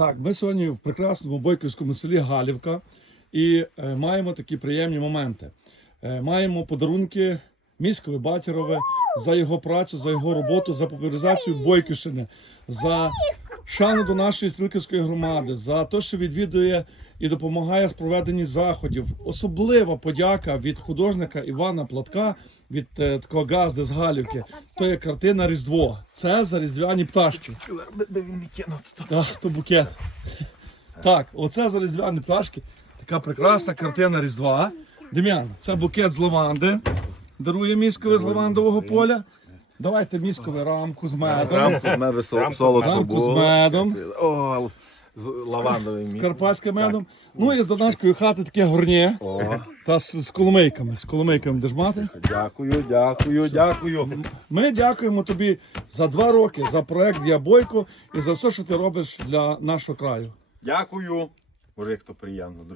Так, ми сьогодні в прекрасному бойківському селі Галівка і е, маємо такі приємні моменти. Е, маємо подарунки міськове Батірове за його працю, за його роботу, за популяризацію Бойківщини, за шану до нашої стрілківської громади, за те, що відвідує і допомагає з проведенні заходів. Особлива подяка від художника Івана Платка, від е, такого газди з Галівки. То є картина Різдво. Це за різдвяні пташки. Так, то букет. Так, оце за різдвяні пташки. Така прекрасна картина Різдва. Дем'ян, це букет з лаванди. Дарує міскове з лавандового поля. Давайте міскове рамку з медом. Рамку з меду сол- солодко Рамку з було. медом. О, з лавандовим. З карпатським медом. Ну і з нашої хати таке горнє. Та з, з коломийками. З коломийками держмати. дякую, дякую, дякую. Ми дякуємо тобі за два роки за проект Діабойко і за все, що ти робиш для нашого краю. Дякую. Може, як то приємно.